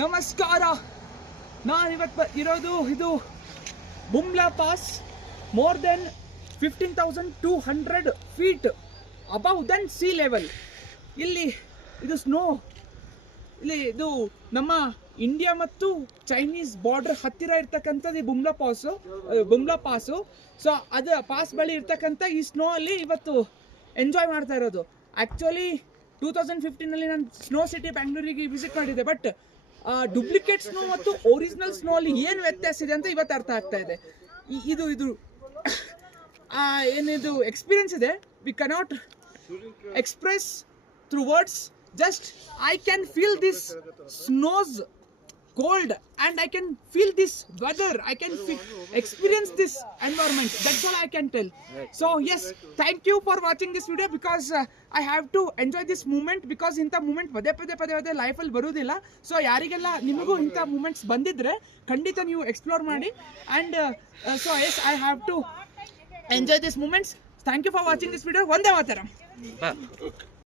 ನಮಸ್ಕಾರ. ನಾನಿವತ್ತು ಇರೋದು ಇದು Bumla pass, more then 15,200 feet above than sea level. ಇಲ್ಲಿ ಇದು ಸ್ನೋ, ಇಲ್ಲಿ ಇದು ನಮ್ಮ ಇಂಡಿಯಾ ಮತ್ತು ಚೈನೀಸ್ ಬಾರ್ಡರ್ ಹತ್ತಿರ ಇರ್ತಕ್ಕಂಥದ್ದು ಈ ಬುಮ್ಲಾ ಪಾಸು. ಸೊ ಅದು ಪಾಸ್ ಬಳಿ ಇರ್ತಕ್ಕಂಥ ಈ ಸ್ನೋ ಅಲ್ಲಿ ಇವತ್ತು ಎಂಜಾಯ್ ಮಾಡ್ತಾ ಇರೋದು. ಆ್ಯಕ್ಚುಲಿ 2015 ನಾನು ಸ್ನೋ ಸಿಟಿ ಬ್ಯಾಂಗ್ಳೂರಿಗೆ ವಿಸಿಟ್ ಮಾಡಿದ್ದೆ. ಬಟ್ ಡುಪ್ಲಿಕೇಟ್ ಸ್ನೋ ಮತ್ತು ಒರಿಜಿನಲ್ ಸ್ನೋ ಅಲ್ಲಿ ಏನು ವ್ಯತ್ಯಾಸ ಇದೆ ಅಂತ ಇವತ್ತು ಅರ್ಥ ಆಗ್ತಾ ಇದೆ. ಇದು ಏನಿದು ಎಕ್ಸ್ಪೀರಿಯನ್ಸ್ ಇದೆ, we cannot express through words. Just I can feel this snow's cold and I can feel this weather. I can experience this environment. That's all I can tell. So yes, thank you for watching this video because I have to enjoy this moment because ಇಂಥ moment ಪದೇ life ಅಲ್ಲಿ ಬರುವುದಿಲ್ಲ. So ಯಾರಿಗೆಲ್ಲ ನಿಮಗೂ ಇಂಥ moments ಬಂದಿದ್ರೆ ಖಂಡಿತ ನೀವು ಎಕ್ಸ್ಪ್ಲೋರ್ ಮಾಡಿ. And so yes, I have to enjoy this moments. Thank you for watching this video. ಒಂದೇ ಮಾತರಂ.